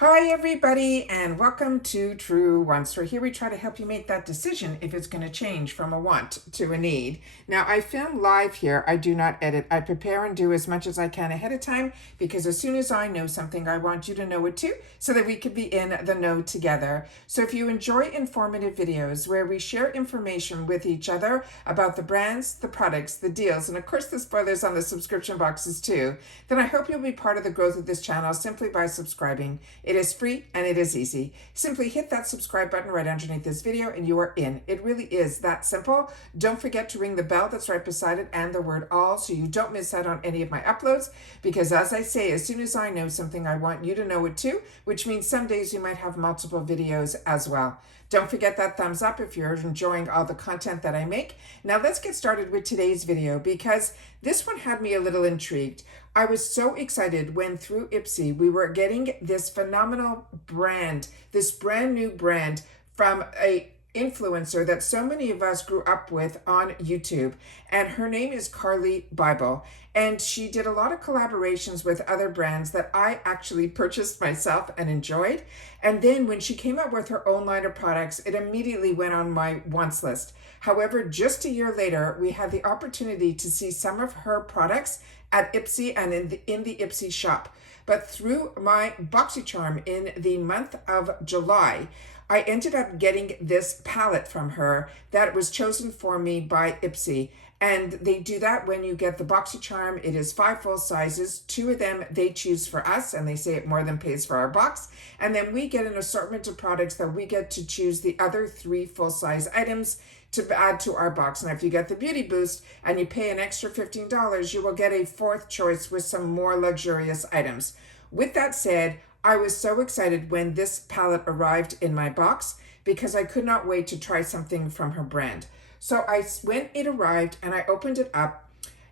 Hi everybody and welcome to Truewants, where here we try to help you make that decision if it's going to change from a want to a need. Now I film live here, I do not edit. I prepare and do as much as I can ahead of time because as soon as I know something I want you to know it too so that we can be in the know together. So if you enjoy informative videos where we share information with each other about the brands, the products, the deals, and of course the spoilers on the subscription boxes too, then I hope you'll be part of the growth of this channel simply by subscribing. It is free and it is easy. Simply hit that subscribe button right underneath this video and you are in. It really is that simple. Don't forget to ring the bell that's right beside it and the word all so you don't miss out on any of my uploads, because as I say, as soon as I know something, I want you to know it too, which means some days you might have multiple videos as well. Don't forget that thumbs up if you're enjoying all the content that I make. Now let's get started with today's video because this one had me a little intrigued. I was so excited when through Ipsy we were getting this phenomenal brand, this brand new brand from a influencer that so many of us grew up with on YouTube, and her name is Bybel, and she did a lot of collaborations with other brands that I actually purchased myself and enjoyed. And then when she came out with her own line of products, it immediately went on my wants list. However, just a year later, we had the opportunity to see some of her products at Ipsy and in the Ipsy shop. But through my boxycharm in the month of July, I ended up getting this palette from her that was chosen for me by Ipsy. And they do that when you get the boxycharm. It is 5 full sizes. 2 of them they choose for us, and they say it more than pays for our box. And then we get an assortment of products that we get to choose the other 3 full-size items to add to our box. And if you get the Beauty Boost and you pay an extra $15, you will get a 4th choice with some more luxurious items. With that said, I was so excited when this palette arrived in my box because I could not wait to try something from her brand. So when it arrived and I opened it up,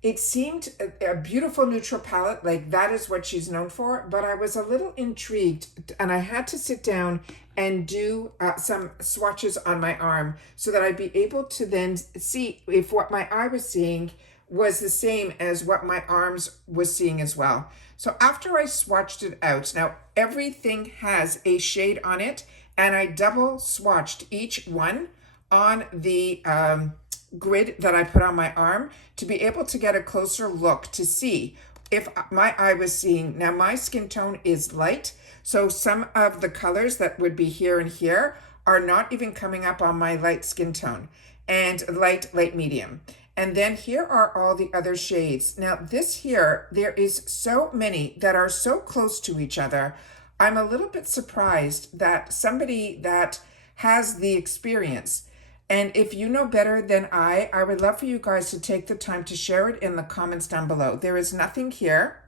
it seemed a beautiful neutral palette, like that is what she's known for, but I was a little intrigued and I had to sit down and do some swatches on my arm so that I'd be able to then see if what my eye was seeing was the same as what my arms was seeing as well. So after I swatched it out, now everything has a shade on it, and I double swatched each one on the grid that I put on my arm to be able to get a closer look to see if my eye was seeing. Now my skin tone is light, so some of the colors that would be here and here are not even coming up on my light skin tone, and light medium. And then here are all the other shades. Now this here, there is so many that are so close to each other. I'm a little bit surprised that somebody that has the experience, and if you know better than I would love for you guys to take the time to share it in the comments down below. There is nothing here.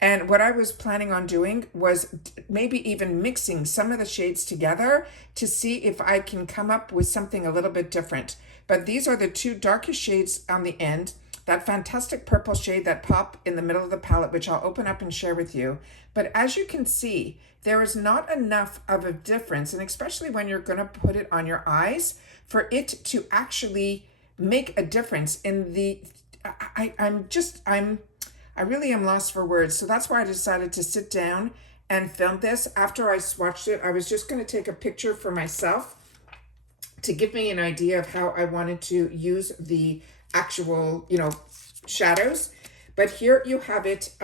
And what I was planning on doing was maybe even mixing some of the shades together to see if I can come up with something a little bit different. But these are the 2 darkest shades on the end, that fantastic purple shade that pop in the middle of the palette, which I'll open up and share with you. But as you can see, there is not enough of a difference, and especially when you're going to put it on your eyes, for it to actually make a difference in the, I really am lost for words. So that's why I decided to sit down and film this. After I swatched it, I was just going to take a picture for myself to give me an idea of how I wanted to use the actual, shadows. But here you have it.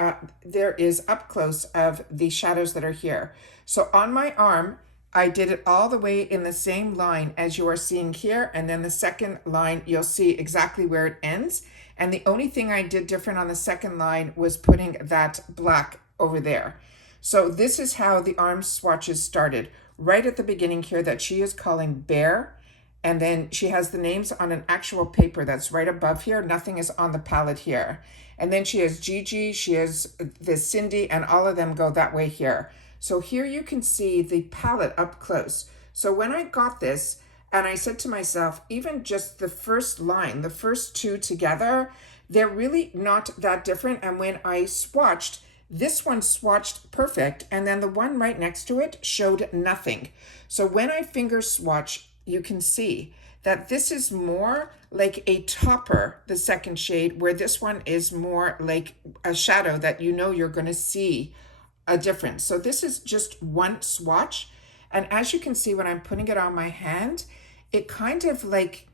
There is up close of the shadows that are here. So on my arm, I did it all the way in the same line as you are seeing here. And then the second line, you'll see exactly where it ends. And the only thing I did different on the second line was putting that black over there. So this is how the arm swatches started. Right at the beginning here that she is calling Bear. And then she has the names on an actual paper that's right above here. Nothing is on the palette here. And then she has Gigi, she has the Cindy, and all of them go that way here. So here you can see the palette up close. So when I got this, and I said to myself, even just the first line, the first 2 together, they're really not that different. And when I swatched, this one swatched perfect, and then the one right next to it showed nothing. So when I finger swatch, you can see that this is more like a topper, the second shade, where this one is more like a shadow that you're going to see a difference. So this is just one swatch. And as you can see, when I'm putting it on my hand, it kind of like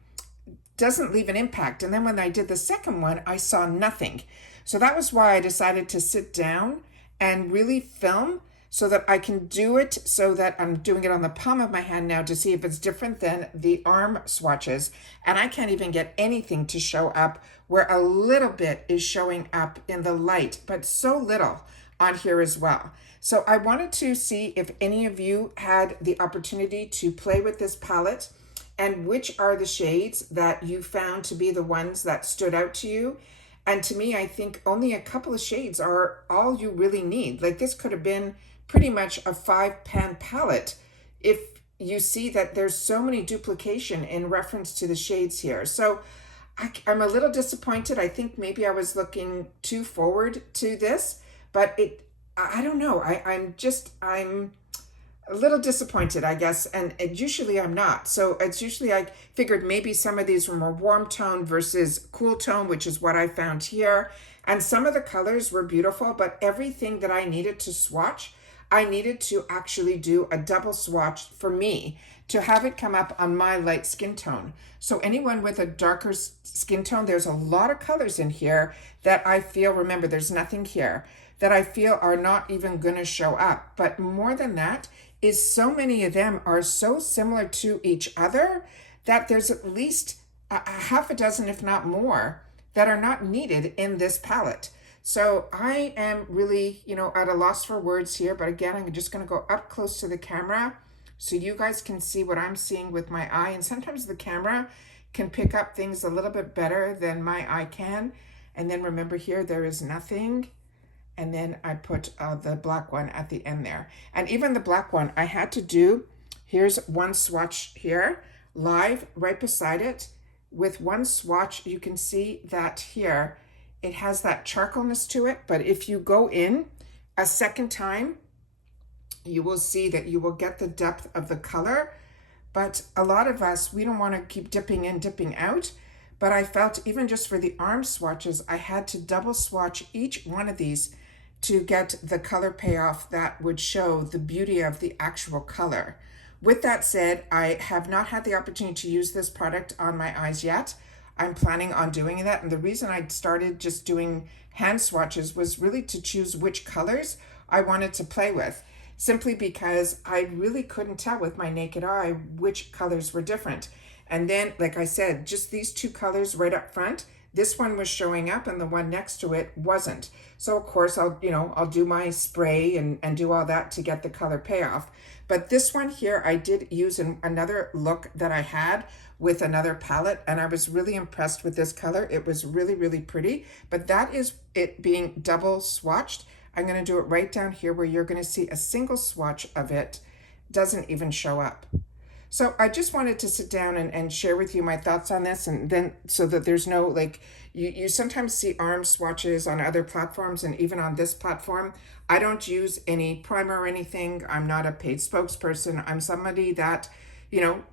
doesn't leave an impact. And then when I did the second one, I saw nothing. So that was why I decided to sit down and really film so that I can do it so that I'm doing it on the palm of my hand now to see if it's different than the arm swatches. And I can't even get anything to show up where a little bit is showing up in the light, but so little on here as well. So I wanted to see if any of you had the opportunity to play with this palette and which are the shades that you found to be the ones that stood out to you. And to me, I think only a couple of shades are all you really need. Like this could have been pretty much a 5-pan palette if you see that there's so many duplication in reference to the shades here. So I'm a little disappointed. I think maybe I was looking too forward to this, but I don't know. I'm a little disappointed, I guess, and usually I'm not. So it's usually I figured maybe some of these were more warm tone versus cool tone, which is what I found here. And some of the colors were beautiful, but everything that I needed to swatch, I needed to actually do a double swatch for me to have it come up on my light skin tone. So anyone with a darker skin tone, there's a lot of colors in here that I feel, remember, there's nothing here, that I feel are not even going to show up. But more than that is so many of them are so similar to each other that there's at least a half a dozen, if not more, that are not needed in this palette. So I am really, at a loss for words here. But again, I'm just going to go up close to the camera so you guys can see what I'm seeing with my eye. And sometimes the camera can pick up things a little bit better than my eye can. And then remember here, there is nothing. And then I put the black one at the end there. And even the black one, I had to do, here's one swatch here, live right beside it. With one swatch, you can see that here, it has that charcoalness to it. But if you go in a second time, you will see that you will get the depth of the color. But a lot of us, we don't want to keep dipping in, dipping out. But I felt even just for the arm swatches, I had to double swatch each one of these to get the color payoff that would show the beauty of the actual color. With that said, I have not had the opportunity to use this product on my eyes yet. I'm planning on doing that. And the reason I started just doing hand swatches was really to choose which colors I wanted to play with, simply because I really couldn't tell with my naked eye which colors were different. And then, like I said, just these two colors right up front, this one was showing up and the one next to it wasn't. So of course I'll do my spray and do all that to get the color payoff. But this one here, I did use another look that I had with another palette, and I was really impressed with this color. It was really, really pretty, but that is it being double swatched. I'm going to do it right down here where you're going to see a single swatch of it doesn't even show up. So I just wanted to sit down and share with you my thoughts on this, and then so that there's no, like, you sometimes see arm swatches on other platforms and even on this platform. I don't use any primer or anything. I'm not a paid spokesperson. I'm somebody that,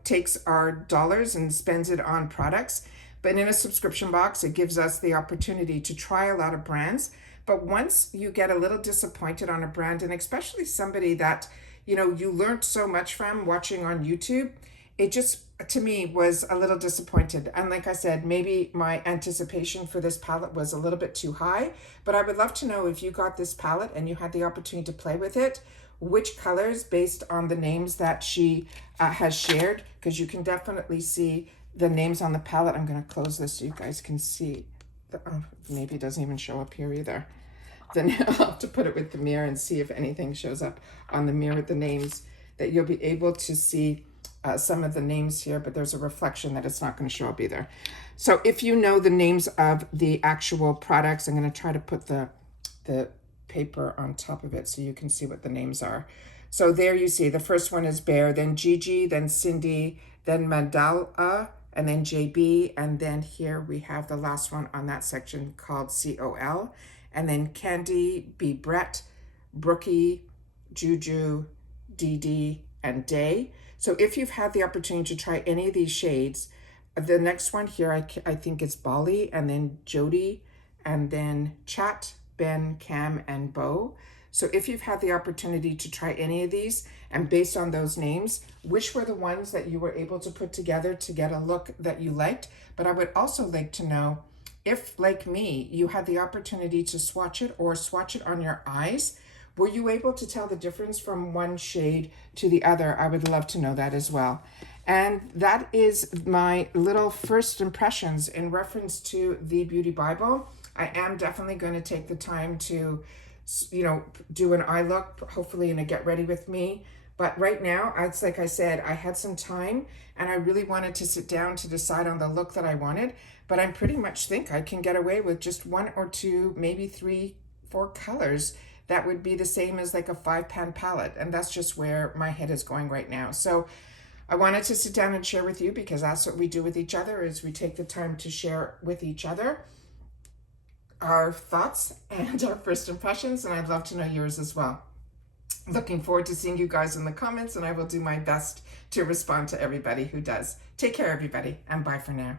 takes our dollars and spends it on products. But in a subscription box, it gives us the opportunity to try a lot of brands. But once you get a little disappointed on a brand, and especially somebody that, you learned so much from watching on YouTube, it just, to me, was a little disappointed. And like I said, maybe my anticipation for this palette was a little bit too high, but I would love to know if you got this palette and you had the opportunity to play with it, which colors based on the names that she has shared, because you can definitely see the names on the palette. I'm going to close this so you guys can see. Maybe it doesn't even show up here either. Then I'll have to put it with the mirror and see if anything shows up on the mirror with the names, that you'll be able to see some of the names here, but there's a reflection that it's not going to show up either. So if you know the names of the actual products, I'm going to try to put the paper on top of it so you can see what the names are. So there you see, the first one is Bear, then Gigi, then Cindy, then Mandala, and then JB, and then here we have the last one on that section called COL, and then Candy, B. Brett, Brookie, Juju, DD, and Day. So if you've had the opportunity to try any of these shades, the next one here, I think it's Bali, and then Jody, and then Chat, Ben, Cam, and Bo. So if you've had the opportunity to try any of these, and based on those names, which were the ones that you were able to put together to get a look that you liked. But I would also like to know if, like me, you had the opportunity to swatch it or swatch it on your eyes. Were you able to tell the difference from one shade to the other? I would love to know that as well. And that is my little first impressions in reference to the Beauty Bybel. I am definitely going to take the time to, do an eye look, hopefully in a get ready with me. But right now, it's like I said, I had some time and I really wanted to sit down to decide on the look that I wanted. But I pretty much think I can get away with just 1 or 2, maybe 3, 4 colors that would be the same as like a 5-pan palette. And that's just where my head is going right now. So I wanted to sit down and share with you, because that's what we do with each other, is we take the time to share with each other our thoughts and our first impressions. And I'd love to know yours as well. Looking forward to seeing you guys in the comments, and I will do my best to respond to everybody who does. Take care, everybody, and bye for now.